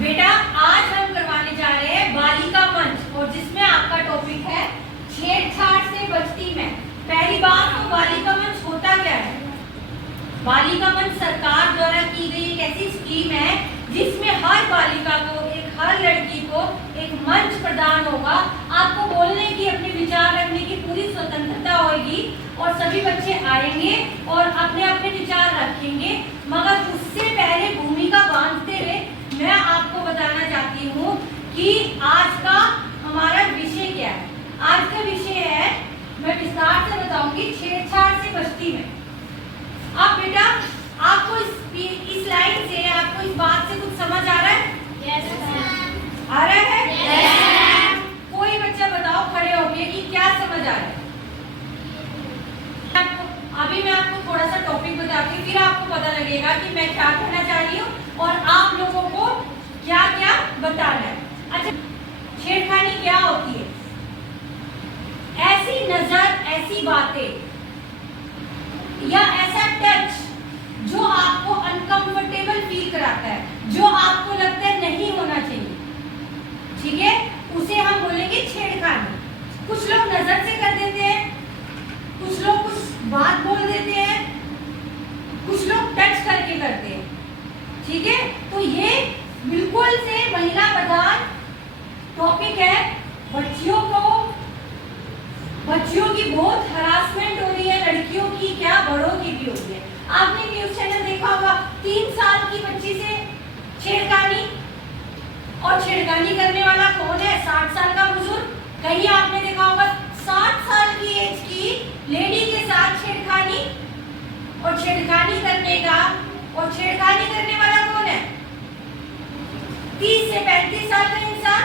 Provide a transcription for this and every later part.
बेटा आज हम करवाने जा रहे हैं बालिका मंच और जिसमें आपका टॉपिक है छेड़छाड़ से बचती मैं। पहली बात तो बालिका मंच होता क्या है? बालिका मंच सरकार द्वारा की गई एक ऐसी स्कीम है जिसमें हर बालिका को हर लड़की को एक मंच प्रदान होगा। आपको बोलने की, अपने विचार रखने की पूरी स्वतंत्रता होगी और सभी बच्चे आएंगे और अपने अपने विचार रखेंगे। मगर उससे पहले भूमिका बांधते हुए मैं आपको बताना चाहती हूँ कि आज का हमारा विषय क्या है। आज का विषय है, मैं विस्तार से बताऊंगी, छेड़छाड़ से बचती मैं। अब बेटा आपको इस लाइन से, आपको इस बात से कुछ समझ आ रहा है? आ रहा है? कोई बच्चा बताओ खड़े होके कि क्या समझ आ रहा है? अभी मैं आपको थोड़ा सा टॉपिक बताती हूँ, फिर आपको पता लगेगा कि मैं क्या कहना चाह रही हूँ और आप लोगों को क्या क्या बताना है। अच्छा, छेड़खानी क्या होती है? ऐसी नजर, ऐसी बातें या ऐसा टच जो आपको अनकंफर्टेबल फील कराता है, जो आपको लगता है नहीं होना चाहिए, ठीक है, उसे हम बोलेंगे छेड़खानी। कुछ लोग नजर से कर देते हैं, कुछ लोग कुछ बात बोल देते हैं, कुछ लोग टच करके करते हैं, ठीक है। तो ये बिल्कुल से महिला प्रधान टॉपिक है। बच्चियों की बहुत हरासमेंट हो रही है, लड़कियों की क्या, बड़ों की भी हो रही है। आपने न्यूज चैनल देखा होगा, 3 साल की बच्ची से छेड़खानी, और छेड़खानी करने वाला कौन है? 60 साल का बुजुर्ग। कहीं आपने देखा होगा 60 साल की एज की लेडी के साथ छेड़खानी, और छेड़खानी करने वाला कौन है? 30 से 35 साल का इंसान।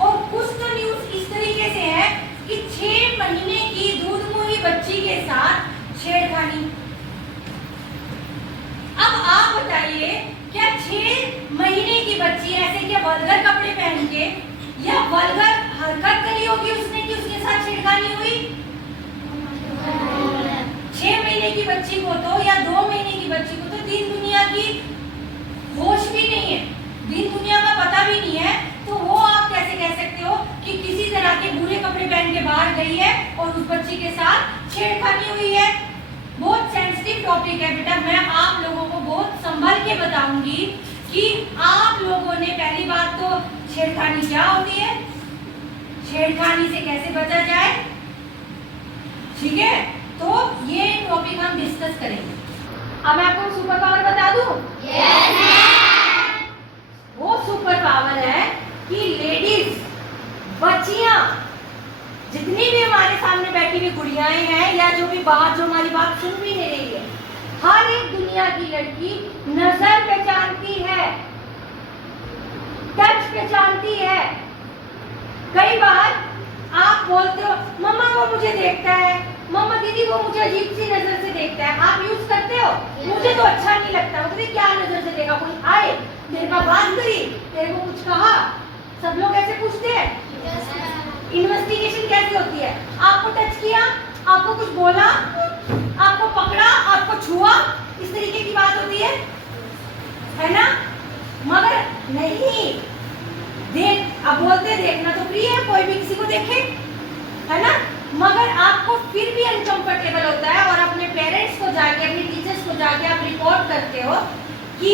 और कुछ तो न्यूज इस तरीके से है कि 6 महीने की दूधमुही बच्ची के साथ छेड़खानी। अब आप बताइए, क्या 6 महीने की बच्ची ऐसे क्या वल्गर कपड़े पहन के या वल्गर हरकत करी होगी उसने कि उसके साथ छेड़खानी हुई? 6 महीने की बच्ची को तो, या 2 महीने की बच्ची को तो दीन दुनिया की होश भी नहीं है, दीन दुनिया का पता भी नहीं है, तो वो आप कैसे कह सकते हो कि किसी तरह के बुरे कपड़े पहन के बाहर गई है और उस बच्ची के साथ छेड़खानी हुई है? बहुत सेंसिटिव टॉपिक है बेटा। मैं आप लोगों को बहुत संभल के बताऊंगी कि आप लोगों ने, पहली बात तो छेड़खानी क्या होती है, छेड़खानी से कैसे बचा जाए, ठीक है। तो ये टॉपिक हम डिस्कस करेंगे। अब मैं आपको सुपर पावर बता दूं? वो सुपर पावर है कि लेडीज, बच्चियां, जितनी भी हमारे सामने बैठी हुई गुड़ियाएं हैं या जो भी बात, जो हमारी बात सुन भी नहीं रही है, हर एक दुनिया की लड़की नजर पहचानती है, टच पहचानती है। कई बार आप बोलते हो मम्मा वो मुझे देखता है, मम्मा दीदी वो मुझे अजीब सी नजर से देखता है, आप यूज करते हो? मुझे तो अच्छा नहीं लगता। मुझे क्या नजर से देखा? कोई आए, मेरे पास बात करी, तेरे को कुछ कहा? सब लोग ऐसे पूछते हैं। इन्वेस्टिगेशन कैसे होती है? आपको टच किया, आपको कुछ बोला, आपको पकड़ा, आपको छुआ, इस तरीके की बात होती है ना? मगर नहीं, देख, अब बोलते देखना तो प्रिय है, कोई भी किसी को देखे, है ना? मगर आपको फिर भी अनकंफर्टेबल होता है और अपने पेरेंट्स को जाके, अपने टीचर्स को जाके आप रिपोर्ट करते हो कि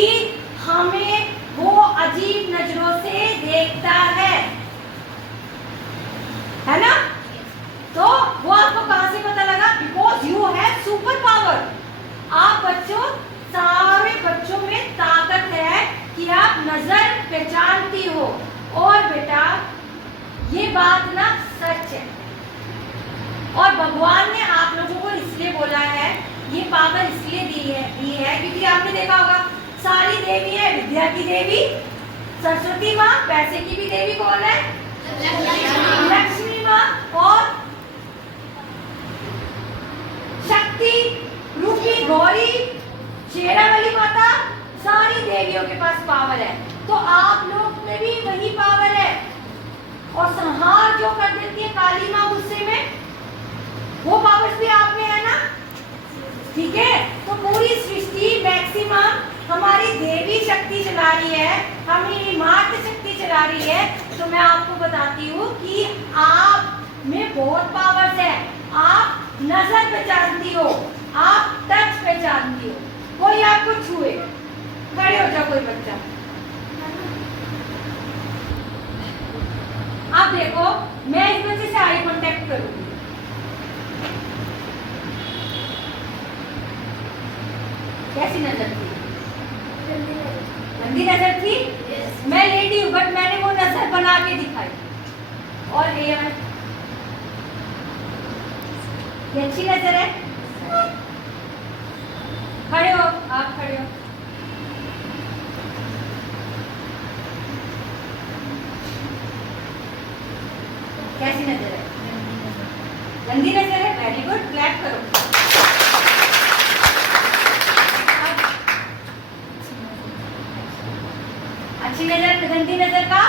हमें वो अजीब नजरों से देखता है ना? तो वो आपको कहां से पता लगा? Because you have super power. आप बच्चों, सारे बच्चों में ताकत है कि आप नजर पहचानती हो। और बेटा ये बात ना सच है, और भगवान ने आप लोगों को इसलिए बोला है, ये पावर इसलिए दी है क्योंकि आपने देखा होगा सारी देवी है, विद्या की देवी सरस्वती माँ, पैसे की भी देवी कौन है? लक्ष्मी माँ, और शक्ति रूपी गौरी, शेरावाली माता, सारी देवियों के पास पावर है। तो आप लोग में भी वही पावर है। और संहार जो कर देती है काली माँ गुस्से में, वो पावर्स भी आप में है ना, ठीक है। तो पूरी सृष्टि मैक्सिमम हमारी देवी शक्ति चला रही है है, हमें मातृशक्ति चला रही है, तो मैं आपको बताती हूँ कि आप में बहुत पावर्स है। आप नजर पहचानती हो, आप टच पहचानती हो, कोई आपको छुए, खड़े हो जाओ कोई बच्चा। आप देखो, मैं इस बच्चे से आई कांटेक्ट करूंगी, कैसी नजर थी? गंदी नजर थी। मैं लेडी हूँ बट मैंने वो नजर बना के दिखाई। और ये अच्छी नजर है। खड़े हो, आप खड़े हो। कैसी नजर है? गंदी नजर है। वेरी गुड, क्लैप करो। अच्छी नजर, गंदी नजर का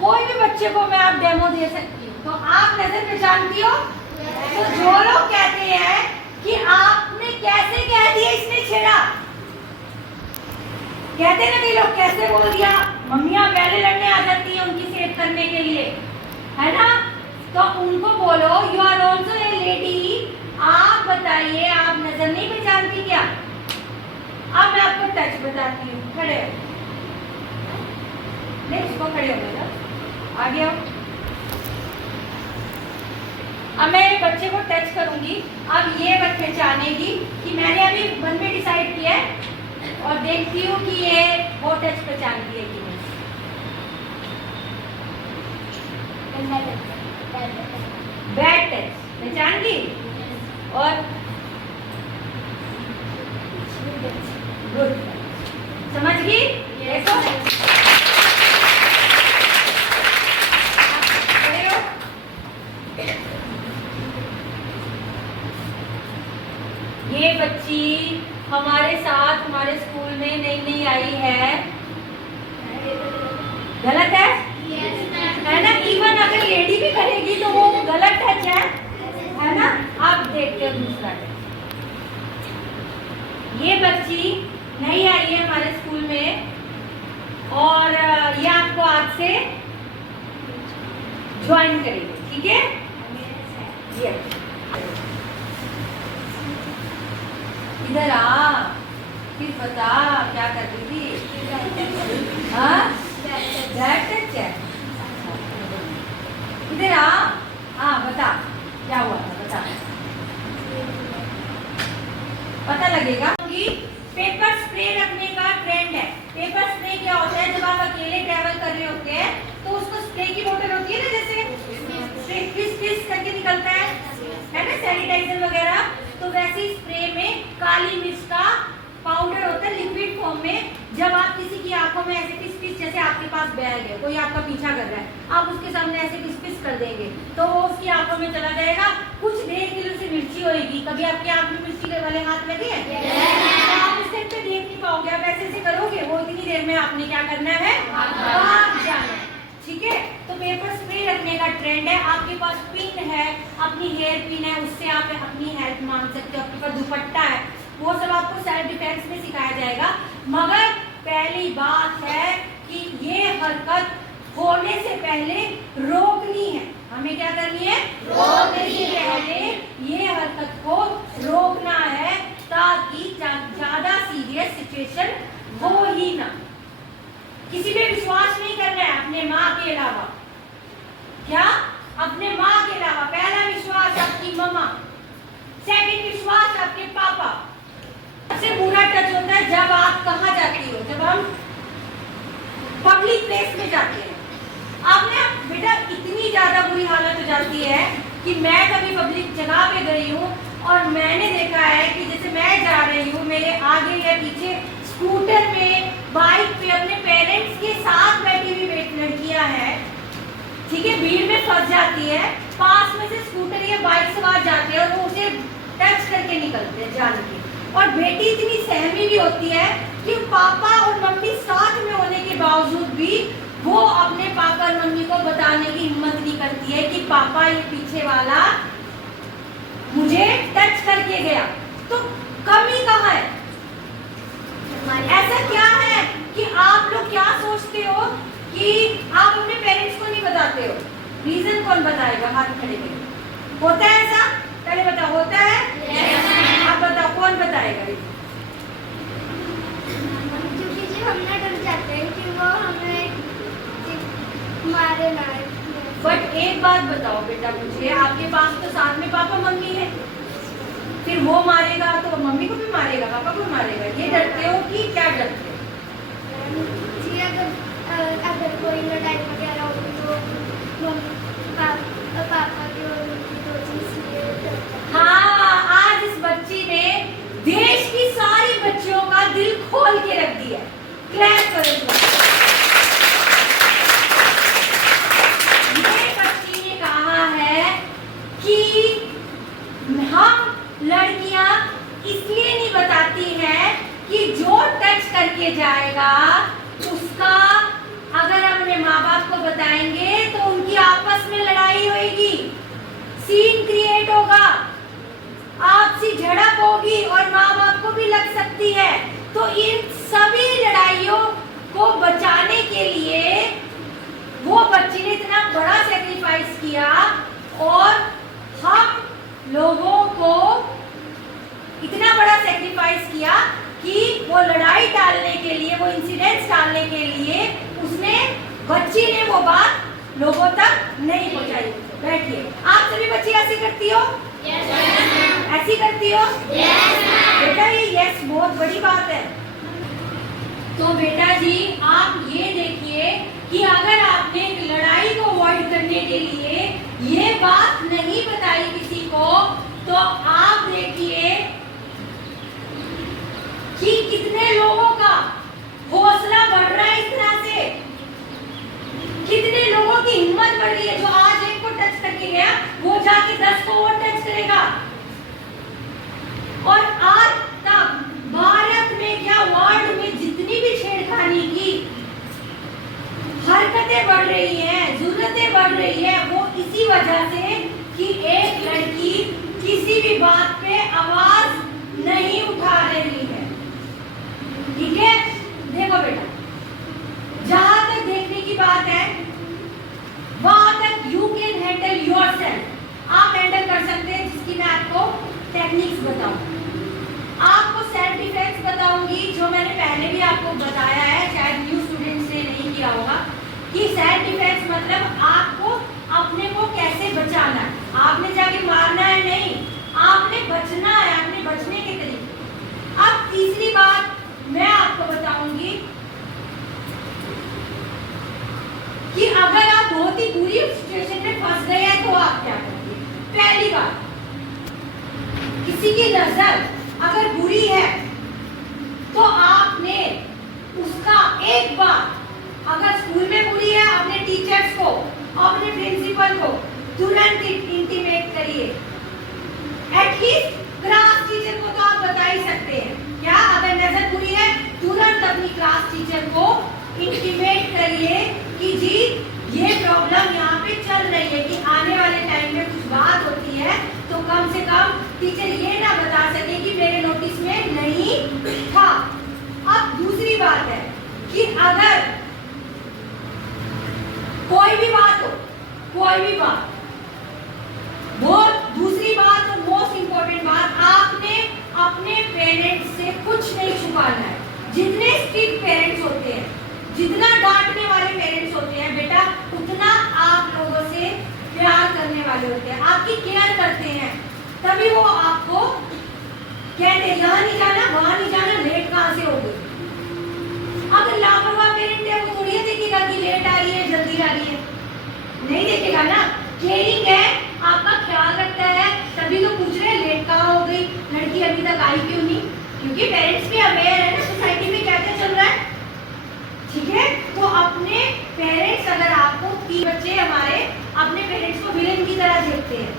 कोई भी बच्चे को मैं आप डेमो दे सकती हूँ। तो आप नजर पहचानती हो? तो जो लोग कहते हैं कि आपने कैसे कह दिया इसने छेड़ा, कहते हैं ना कई लोग कैसे बोल दिया, मम्मियाँ पहले लड़ने आ जाती है उनकी सेव करने के लिए, है ना? तो उनको बोलो you are also a lady. आप बताइए, आप नजर नहीं पहचानती क्या? अब मैं आपको टच बताती हूँ। खड़े हो, नहीं उसको खड़े हो गए, आगे आओ। अब मैं बच्चे को टच करूंगी। अब ये बच्चे पहचानेगी कि मैंने अभी मन में डिसाइड किया है, और देखती हूँ कि ये वो टच पहचानती है कि नहीं। बैड टच पहचानगी। और गुड समझ गई? देखो ये बच्ची हमारे साथ हमारे स्कूल में नई नई आई है। गलत है? है ना? इवन अगर लेडी भी करेगी तो वो गलत टच है ना? आप देखते हो दूसरा टच। ये बच्ची नई आई है हमारे स्कूल में, और ये आपको आज से ज्वाइन करेगी, ठीक है? ये इधर आ, फिर बता क्या कर रही थी? हाँ, बैड टच है। इधर आ, हाँ बता क्या हुआ था, बता। पता लगेगा कि पेपर स्प्रे रखने का ट्रेंड है। पेपर स्प्रे क्या होता है? जब आप अकेले ट्रैवल कर रहे होते हैं तो उसको स्प्रे की बोतल होती है ना, जैसे फिस फिस करके निकलता है ना, सैनिटाइजर वगैरह, तो वैसे स्प्रे में काली मिर्च का पाउडर होता है लिक्विड फॉर्म में। जब आप किसी की आंखों में ऐसे पिस पिस, जैसे आपके पास बैग है, कोई आपका पीछा कर रहा है, आप उसके सामने ऐसे पिस पिस कर देंगे तो वो उसकी आंखों में चला जाएगा। कुछ देर के लिए उसे मिर्ची होगी। कभी आपकी आंख में मिर्ची वाले हाथ लगे हैं? तो आप उस टाइम पे देख नहीं पाओगे, आप ऐसे ऐसे करोगे, वो इतनी देर में आपने क्या करना है? भाग जाना है, ठीक है? तो पेपर स्प्रे रखने का ट्रेंड है। आपके पास पिन है, अपनी हेयर पिन है, उससे आप अपनी हेल्प मांग सकते हो। आपके पास दुपट्टा है, वो सब आपको सेल्फ डिफेंस में सिखाया जाएगा। मगर पहली बात है कि ये हरकत होने से पहले रोकनी है। हमें क्या करनी है? रोकने से पहले ये हरकत को रोकना है, ताकि ज्यादा सीरियस सिचुएशन हो ही ना। किसी पे विश्वास नहीं करना है अपने माँ के अलावा। क्या? अपने माँ के अलावा। पहला विश्वास आपकी मम्मा, सेकंड विश्वास आपके पापा। सबसे बुरा टच होता है जब आप कहाँ जाती हो? जब हम पब्लिक प्लेस में जाते हैं। आपने बेटा इतनी ज्यादा बुरी हालत हो जाती है कि मैं कभी पब्लिक जगह पे गई हूँ और मैंने देखा है कि जैसे मैं जा रही हूँ, मेरे आगे या पीछे स्कूटर पे, बाइक पे अपने पेरेंट्स के साथ बैठी हुई लड़कियां हैं, ठीक है, भीड़ में फंस जाती है, पास में से स्कूटर या बाइक सवार जाते हैं और वो उसे टच करके निकलते हैं जान के। और बेटी इतनी सहमी भी होती है कि पापा और मम्मी साथ में होने के बावजूद भी वो अपने पापा और मम्मी को बताने की हिम्मत नहीं करती है कि पापा ये पीछे वाला मुझे टच करके गया। तो कमी कहाँ है? ऐसा क्या है कि आप लोग क्या सोचते बताते हो? रीजन कौन बताएगा? हाथ खड़े करके। होता है ऐसा? पहले बताओ, होता है? आप बताओ, कौन बताएगा? क्योंकि जी हम ना डर जाते हैं कि वो हमें मारे ना। बट एक बात बताओ बेटा मुझे, आपके पास तो साथ में पापा मम्मी है, फिर वो मारेगा तो मम्मी को भी मारेगा, पापा को भी मारेगा, ये डरते हो कि क्या डरते हो? जी अगर कोई लड़ाई वगैरह होगी तो पापा की और उनकी दो चीज। हाँ, आज इस बच्ची ने देश की सारी बच्चियों का दिल खोल के रख दिया। क्लैप करो। ये बच्ची ने कहा है कि हम लड़कियां इसलिए नहीं बताती हैं कि जो टच करके जाएगा उसका अगर हम अपने माँ बाप को बताएंगे तो उनकी आपस में लड़ाई होगी, सीन क्रिएट होगा, आपसी झड़प होगी और माँ बाप को भी लग सकती है। तो इन सभी लड़ाइयों को बचाने के लिए वो बच्ची ने इतना बड़ा सैक्रिफाइस किया और हम लोगों को इतना बड़ा सैक्रिफाइस किया कि वो लड़ाई टालने के लिए, वो इंसिडेंट्स टालने के लिए उसने, बच्ची ने वो बात लोगों तक नहीं पहुंचाई। बैठिए। आप सभी बच्चे ऐसे करती हो? Yes, ऐसी करती हो? yes, बेटा ये यस बहुत बड़ी बात है। तो बेटा जी आप ये देखिए कि अगर आपने लड़ाई को अवॉइड करने के लिए ये बात नहीं बताई किसी को, तो आप देखिए कि कितने लोगों का हौसला बढ़ रहा है इस तरह से, कितने लोगों की हिम्मत बढ़ रही है। जो आज एक को टच करके गया वो जाके 10 को और टच करेगा। और आज तक भारत में क्या वर्ल्ड में जितनी भी छेड़खानी की हरकतें बढ़ रही हैं, जरूरतें बढ़ रही है, वो इसी वजह से कि एक लड़की किसी भी बात पे आवाज नहीं उठा रही है। ठीक है? देखो बेटा, जहां तक देखने की बात है वहां तक यू कैन हैंडल योरसेल्फ, आप हैंडल कर सकते हैं, जिसकी मैं आपको टेक्निक्स बताऊं। आपको सेल्फ डिफेंस बताऊंगी जो मैंने पहले भी आपको बताया है, शायद न्यू स्टूडेंट्स ने नहीं किया होगा, कि सेल्फ डिफेंस मतलब आपको अपने को कैसे बचाना है। आपने जाके मारना है नहीं, आपने बचना है, आपने बचने के तरीके। अब तीसरी बात मैं आपको बताऊंगी कि अगर आप बहुत ही बुरी सिचुएशन में फंस गए हैं तो आप क्या करेंगे। पहली बात, किसी की नजर अगर बुरी है तो आपने उसका एक बार, अगर स्कूल में बुरी है, अपने टीचर्स को, अपने प्रिंसिपल को तुरंत इंटीमेट करिए। एटलीस्ट क्लास टीचर को तो आप बता ही सकते हैं। क्या अगर नजर बुरी है तुरंत अपनी क्लास टीचर को इंटीमेट करिए कि जी ये प्रॉब्लम यहाँ पे चल रही है, कि आने वाले टाइम में कुछ बात होती है तो कम से कम टीचर ये ना बता सके कि मेरे नोटिस में नहीं था। अब दूसरी बात है कि अगर कोई भी बात हो, कोई भी बात, वो दूसरी बात और मोस्ट इंपॉर्टेंट बात, आपने अपने पेरेंट्स से कुछ नहीं छुपाना है। जितने स्ट्रिक्ट पेरेंट्स होते हैं, जितना डांटने वाले पेरेंट्स होते हैं बेटा, उतना आप लोगों से प्यार करने वाले होते हैं, आपकी केयर करते हैं, तभी वो आपको कहते हैं यहाँ नहीं जाना, वहां नहीं जाना, लेट कहां से हो गई। अगर लापरवाह पेरेंट है वो थोड़ी देखेगा कि लेट आ रही है, जल्दी आ रही है, नहीं देखेगा ना। केयरिंग है, आपका ख्याल रखता है, तभी तो पूछ रहे हैं लेट कहाँ हो गई, लड़की अभी तक आई क्यों नहीं, क्योंकि पेरेंट्स भी अवेयर है ना सोसाइटी में क्या क्या चल रहा है। ठीक है? तो अपने पेरेंट्स, अगर आपको, 3 बच्चे हमारे अपने पेरेंट्स को विलेन की तरह देखते हैं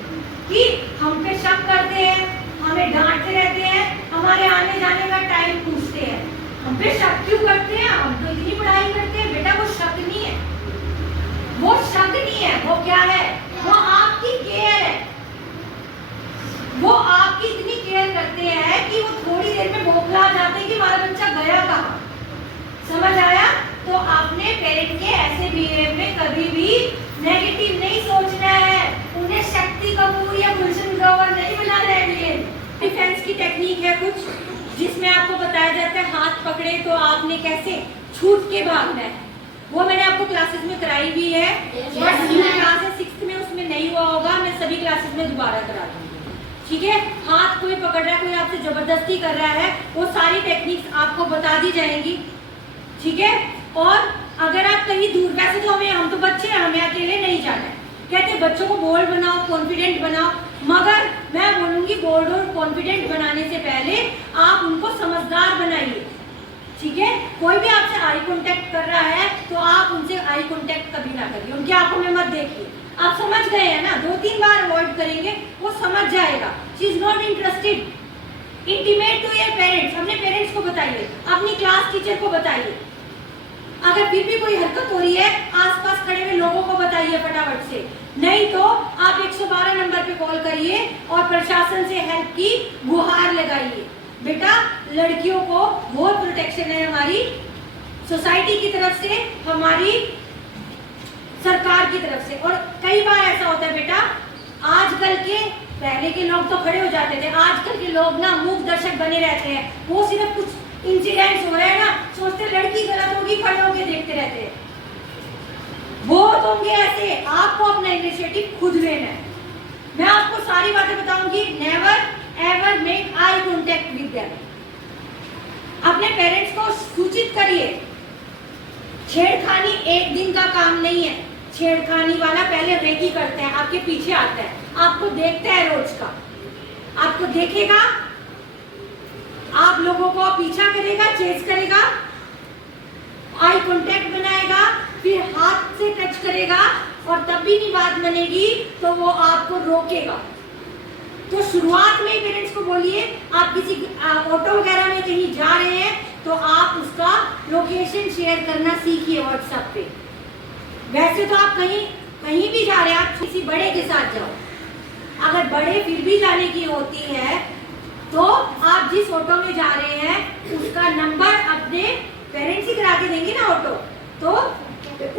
कि हम पे शक करते हैं, हमें डांटते रहते हैं, हमारे आने जाने का टाइम पूछते हैं। हम पे शक क्यों करते हैं? हम तो इतनी पढ़ाई करते हैं। बेटा वो शक नहीं है, वो शक नहीं है, वो क्या है? वो आपकी केयर है। वो आपकी इतनी केयर करते हैं कि वो थोड़ी देर में बौखला जाते हैं कि हमारा बच्चा गया कहाँ। समझ आया? तो आपने पेरेंट के ऐसे बिहेव में कभी भी नेगेटिव नहीं सोचना है। उन्हें शक्ति कपूर या गुलशन ग्रोवर नहीं बनाना है। डिफेंस की टेक्निक है कुछ, जिसमें आपको बताया जाता है हाथ पकड़े तो आपने कैसे छूट के भागना है। वो मैंने आपको क्लासेस में कराई भी है, बट क्लास है 6th में, उसमें नहीं हुआ होगा, मैं सभी क्लासेस में दोबारा करा दूंगी। ठीक है, हाथ कोई पकड़ रहा है, कोई आपसे जबरदस्ती कर रहा है, वो सारी टेक्निक्स आपको बता दी जाएंगी। ठीक है, और अगर आप कहीं दूर, वैसे तो हम तो बच्चे हैं, हमें अकेले नहीं जाना है, कहते बच्चों को बोल्ड बनाओ, कॉन्फिडेंट बनाओ, मगर मैं बोलूंगी बोल्ड और कॉन्फिडेंट बनाने से पहले आप उनको समझदार बनाइए। ठीक है, कोई भी आपसे आई कांटेक्ट कर रहा है तो आप उनसे आई कांटेक्ट कभी ना करिए, उनकी आंखों में मत देखिए। आप समझ गए हैं ना, 2-3 बार अवॉइड करेंगे, वो समझ जाएगा। She is not interested. Intimate to your parents, अपने पेरेंट्स को बताइए, अपनी क्लास टीचर को बताइए। अगर फिर भी कोई हरकत हो रही है, आसपास खड़े हुए लोगों को बताइए फटाफट से, नहीं तो आप 112 नंबर पे कॉल करिए और प्रशासन से हेल्प की गुहार लगाइए। बेटा, लड़कियों को बहुत प्रोटेक्शन है हमारी सोसाइटी की तरफ से, हमारी सरकार की तरफ से। और कई बार ऐसा होता है बेटा, आजकल के, पहले के लोग तो खड़े हो जाते थे, आजकल के लोग ना मूक दर्शक बने रहते हैं। वो सिर्फ कुछ इंसिडेंट्स हो रहे हैं ना, सोचते लड़की गलत होगी, खड़े होके देखते रहते हैं। बहुत होंगे ऐसे, आपको अपना इनिशिएटिव खुद लेना है। मैं आपको सारी बातें बताऊंगी। Never ever make eye contact with them. अपने पेरेंट्स को सूचित करिए। छेड़खानी एक दिन का काम नहीं है। छेड़खानी वाला पहले रेकी करता है, आपके पीछे आता है, आपको देखता है रोज का, आपको देखेगा, आप लोगों को पीछा करेगा, चेस करेगा, आई कांटेक्ट बनाएगा, फिर हाथ से टच करेगा, और तब भी नहीं बात बनेगी तो वो आपको रोकेगा। तो शुरुआत में ही पेरेंट्स को बोलिए, आप किसी ऑटो वगैरह में कहीं जा रहे हैं तो आप उसका लोकेशन शेयर करना सीखिए व्हाट्सएप पे। वैसे तो आप कहीं भी जा रहे हैं, आप किसी बड़े के साथ जाओ। अगर बड़े फिर भी जाने की होती है तो आप जिस ऑटो में जा रहे हैं उसका नंबर अपने पेरेंट्स ही करा के देंगे ना ऑटो, तो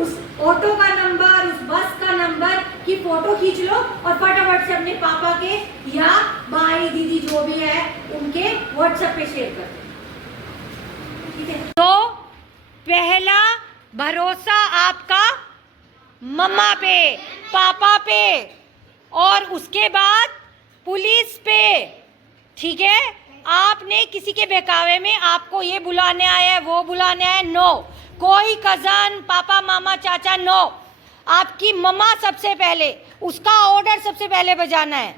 उस ऑटो का नंबर, उस बस का नंबर की फोटो खींच लो और फटाफट से अपने पापा के या भाई दीदी जो भी है उनके व्हाट्सएप पे शेयर कर दो। ठीक है, तो पहला भरोसा आपका मम्मा पे, पापा पे, और उसके बाद पुलिस पे। ठीक है, आपने किसी के बहकावे में आपको ये बुलाने आया है, वो बुलाने आया है, नो। कोई कजन, पापा, मामा, चाचा, नो। आपकी मम्मा सबसे पहले, उसका ऑर्डर सबसे पहले बजाना है।